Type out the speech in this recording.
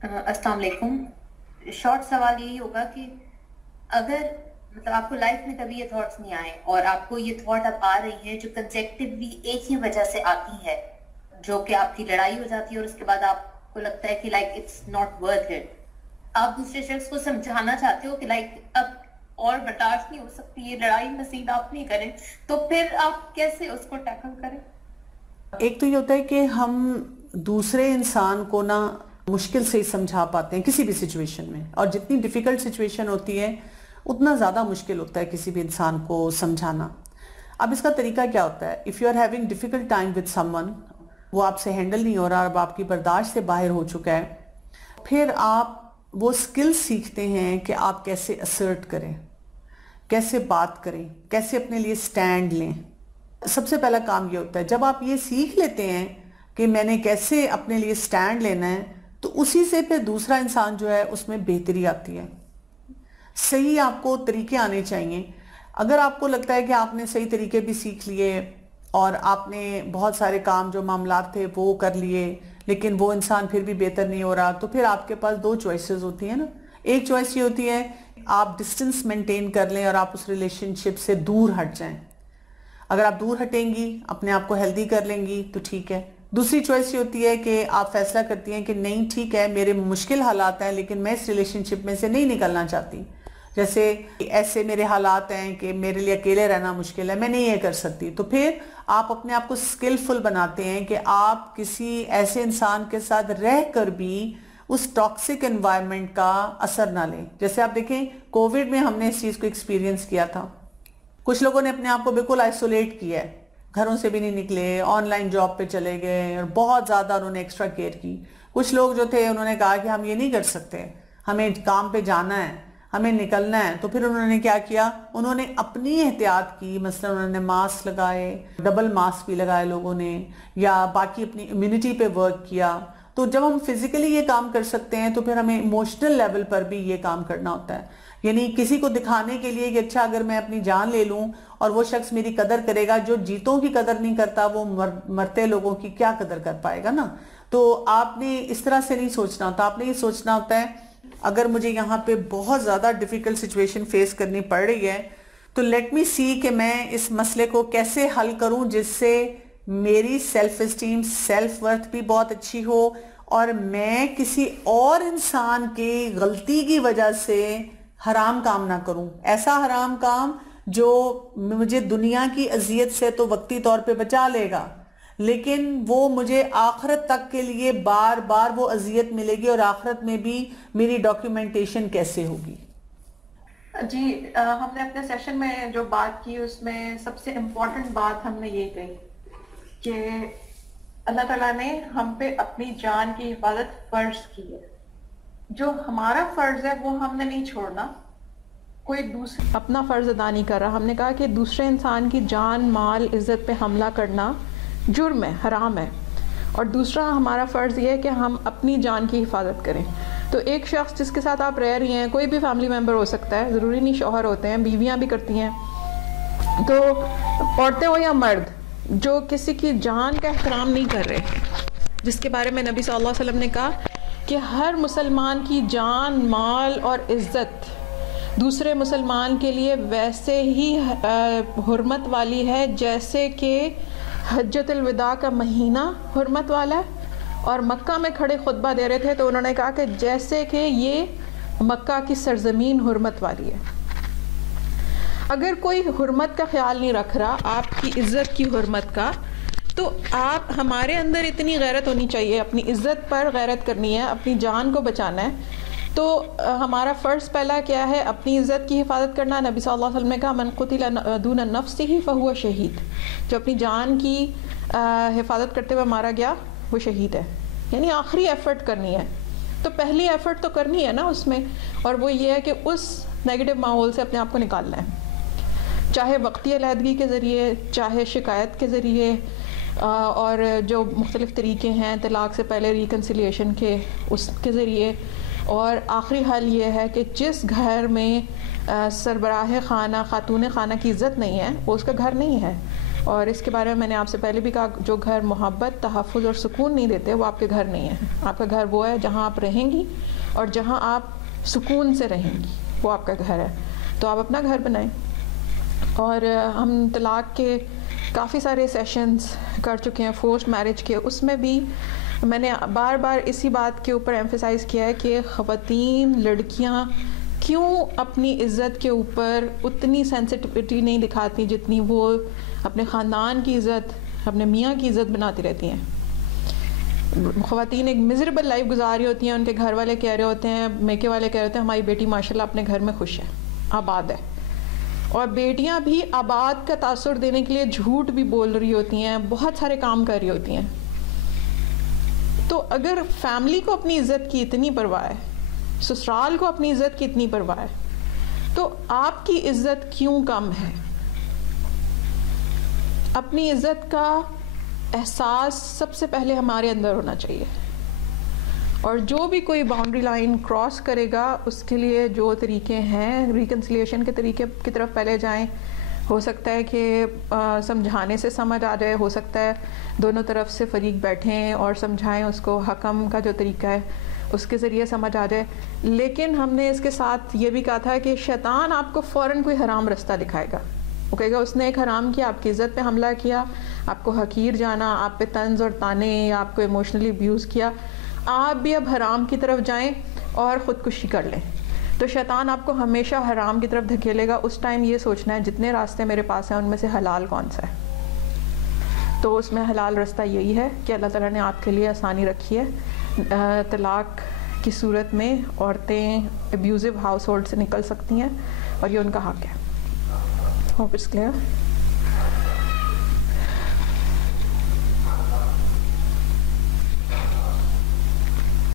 अस्सलाम वालेकुम। शॉर्ट सवाल यही होगा कि अगर मतलब आपको लाइफ में कभी ये थॉट्स नहीं आए और आपको ये थॉट अब आ रही है जो कंसेक्टिवली एक ही वजह से आती है, जो कि आपकी लड़ाई हो जाती है और उसके बाद आपको लगता है कि like it's not worth it, आप दूसरे शख्स को समझाना चाहते हो कि लाइक अब और बर्दाश्त नहीं हो सकती, ये लड़ाई मजीद आप नहीं करें, तो फिर आप कैसे उसको टैकल करें? एक तो ये होता है कि हम दूसरे इंसान को ना मुश्किल से ही समझा पाते हैं किसी भी सिचुएशन में, और जितनी डिफिकल्ट सिचुएशन होती है उतना ज़्यादा मुश्किल होता है किसी भी इंसान को समझाना। अब इसका तरीका क्या होता है? If you are having difficult time with someone, वो आपसे हैंडल नहीं हो रहा, अब आपकी बर्दाश्त से बाहर हो चुका है, फिर आप वो स्किल सीखते हैं कि आप कैसे असर्ट करें, कैसे बात करें, कैसे अपने लिए स्टैंड लें। सबसे पहला काम ये होता है, जब आप ये सीख लेते हैं कि मैंने कैसे अपने लिए स्टैंड लेना है, तो उसी से फिर दूसरा इंसान जो है उसमें बेहतरी आती है। सही आपको तरीके आने चाहिए। अगर आपको लगता है कि आपने सही तरीके भी सीख लिए और आपने बहुत सारे काम जो मामलात थे वो कर लिए, लेकिन वो इंसान फिर भी बेहतर नहीं हो रहा, तो फिर आपके पास दो चॉइसेस होती हैं ना। एक चॉइस ये होती है आप डिस्टेंस मेंटेन कर लें और आप उस रिलेशनशिप से दूर हट जाएं। अगर आप दूर हटेंगी, अपने आप को हेल्दी कर लेंगी, तो ठीक है। दूसरी चॉइस ये होती है कि आप फैसला करती हैं कि नहीं ठीक है, मेरे मुश्किल हालात हैं लेकिन मैं इस रिलेशनशिप में से नहीं निकलना चाहती। जैसे ऐसे मेरे हालात हैं कि मेरे लिए अकेले रहना मुश्किल है, मैं नहीं ये कर सकती, तो फिर आप अपने आप को स्किलफुल बनाते हैं कि आप किसी ऐसे इंसान के साथ रह कर भी उस टॉक्सिक एनवायरनमेंट का असर ना लें। जैसे आप देखें, कोविड में हमने इस चीज़ को एक्सपीरियंस किया था। कुछ लोगों ने अपने आप को बिल्कुल आइसोलेट किया है, घरों से भी नहीं निकले, ऑनलाइन जॉब पे चले गए और बहुत ज़्यादा उन्होंने एक्स्ट्रा केयर की। कुछ लोग जो थे उन्होंने कहा कि हम ये नहीं कर सकते, हमें काम पे जाना है, हमें निकलना है, तो फिर उन्होंने क्या किया, उन्होंने अपनी एहतियात की। मसलन उन्होंने मास्क लगाए, डबल मास्क भी लगाए लोगों ने, या बाकी अपनी इम्यूनिटी पे वर्क किया। तो जब हम फिजिकली ये काम कर सकते हैं तो फिर हमें इमोशनल लेवल पर भी ये काम करना होता है। यानी किसी को दिखाने के लिए कि अच्छा अगर मैं अपनी जान ले लूं और वो शख्स मेरी कदर करेगा, जो जीतों की कदर नहीं करता वो मरते लोगों की क्या कदर कर पाएगा ना। तो आपने इस तरह से नहीं सोचना होता, आपने ये सोचना होता है अगर मुझे यहाँ पे बहुत ज़्यादा डिफ़िकल्ट सिचुएशन फेस करनी पड़ रही है तो लेट मी सी कि मैं इस मसले को कैसे हल करूँ जिससे मेरी सेल्फ एस्टीम, सेल्फ वर्थ भी बहुत अच्छी हो और मैं किसी और इंसान की गलती की वजह से हराम काम ना करूं। ऐसा हराम काम जो मुझे दुनिया की अजियत से तो वक्ती तौर पे बचा लेगा, लेकिन वो मुझे आखिरत तक के लिए बार बार वो अजियत मिलेगी और आखिरत में भी मेरी डॉक्यूमेंटेशन कैसे होगी। जी, हमने अपने सेशन में जो बात की उसमें सबसे इम्पोर्टेंट बात हमने ये कही कि अल्लाह ताला ने हम पे अपनी जान की हिफाजत फर्ज की है। जो हमारा फर्ज है वो हमने नहीं छोड़ना, कोई दूसरा अपना फर्ज अदा नहीं कर रहा। हमने कहा कि दूसरे इंसान की जान, माल, इज्जत पे हमला करना जुर्म है, हराम है। और दूसरा हमारा फ़र्ज़ ये है कि हम अपनी जान की हिफाजत करें। तो एक शख्स जिसके साथ आप रह रही हैं, कोई भी फैमिली मेम्बर हो सकता है, ज़रूरी नहीं शौहर होते हैं, बीवियां भी करती हैं, तो औरतें हो या मर्द जो किसी की जान का एहतराम नहीं कर रहे, जिसके बारे में नबी सल्लल्लाहु अलैहि वसल्लम ने कहा कि हर मुसलमान की जान, माल और इज़्ज़त दूसरे मुसलमान के लिए वैसे ही हुर्मत वाली है जैसे कि हज्जतुल विदा का महीना हुर्मत वाला है। और मक्का में खड़े खुतबा दे रहे थे तो उन्होंने कहा कि जैसे कि ये मक्का की सरजमीन हुर्मत वाली है। अगर कोई हुर्मत का ख्याल नहीं रख रहा, आपकी इज़्ज़त की हुर्मत का, तो आप, हमारे अंदर इतनी गैरत होनी चाहिए, अपनी इज़्ज़त पर गैरत करनी है, अपनी जान को बचाना है। तो हमारा फ़र्ज़ पहला क्या है? अपनी इज़्ज़त की हिफाजत करना। नबी सल्लल्लाहु अलैहि वसल्लम ने कहा मन क़ुतिला दून नफ्सिही फ़हुव शहीद, जो अपनी जान की हिफाजत करते हुए मारा गया वो शहीद है। यानी आखिरी एफ़र्ट करनी है, तो पहली एफ़र्ट तो करनी है ना उसमें, और वो ये है कि उस नेगेटिव माहौल से अपने आप को निकालना है, चाहे वक्ती अलहदगी के ज़रिए, चाहे शिकायत के ज़रिए, और जो मुख्तलिफ़ तरीके हैं तलाक़ से पहले रिकन्सिलिएशन के, उसके ज़रिए। और आखिरी हल ये है कि जिस घर में सरबराह खाना, खातून खाना की इज़्ज़त नहीं है वो उसका घर नहीं है। اور اس کے بارے میں نے آپ سے پہلے بھی کہا، جو گھر محبت، تحفظ اور سکون نہیں دیتے وہ آپ کے گھر نہیں ہیں. آپ کا گھر وہ ہے جہاں آپ رہیں گی اور جہاں آپ سکون سے رہیں گی، وہ آپ کا گھر ہے. تو آپ اپنا گھر بنائیں. اور ہم طلاق کے کافی سارے سیشنز کر چکے ہیں فورسڈ میرج کے، اس میں بھی میں نے بار بار اسی بات کے اوپر ایمفیسائز کیا ہے کہ خواتین، لڑکیاں کیوں اپنی عزت کے اوپر اتنی سینسٹیوٹی نہیں دکھاتی جتنی وہ اپنے خاندان کی عزت، اپنے میاں کی عزت بناتی رہتی ہیں. خواتین ایک مزریبل لائف گزار رہی ہوتی ہیں، ان کے گھر والے کہہ رہے ہوتے ہیں، میکے والے کہہ رہے ہوتے ہیں ہماری بیٹی ماشاءاللہ اپنے گھر میں خوش ہے، آباد ہے. اور بیٹیاں بھی آباد کا تاثر دینے کے لیے جھوٹ بھی بول رہی ہوتی ہیں، بہت سارے کام کر رہی ہوتی ہیں. تو اگر فیملی کو اپنی عزت کی اتنی پرواہ ہے، سسرال کو اپنی عزت کی اتنی پرواہ ہے، تو آپ کی عزت کیوں کم ہے؟ اپنی عزت کا احساس سب سے پہلے ہمارے اندر ہونا چاہیے. اور جو بھی کوئی باؤنڈری لائن کراس کرے گا اس کے لیے جو طریقے ہیں ریکنسیلیشن کے طریقے کی طرف پہلے جائیں. ہو سکتا ہے کہ سمجھانے سے سمجھ آ جائے، ہو سکتا ہے دونوں طرف سے فریق بیٹھیں اور سمجھائیں اس کو، حکم کا جو طریقہ ہے اس کے ذریعے سمجھ آ جائے. لیکن ہم نے اس کے ساتھ یہ بھی کہا تھا کہ شیطان آپ کو فوراً کوئی حرام رستہ دکھائے گا. وہ کہے گا اس نے ایک حرام کیا، آپ کی عزت پہ حملہ کیا، آپ کو حقیر جانا، آپ پہ طنز اور تانے، آپ کو ایموشنلی ابیوز کیا، آپ بھی اب حرام کی طرف جائیں اور خودکشی کر لیں. تو شیطان آپ کو ہمیشہ حرام کی طرف دھکیلے گا. اس ٹائم یہ سوچنا ہے جتنے راستے میرے پاس ہیں ان میں سے حلال کون سا ہے. تو اس میں حلال راستہ یہی ہے کہ اللہ تعالیٰ نے آپ کے لیے آسانی رکھی ہے. طلاق کی صورت میں عورتیں ابیوزو ہاؤس ہولڈ سے نکل سکتی ہیں اور یہ ان کا حق ہے. Hope it's clear.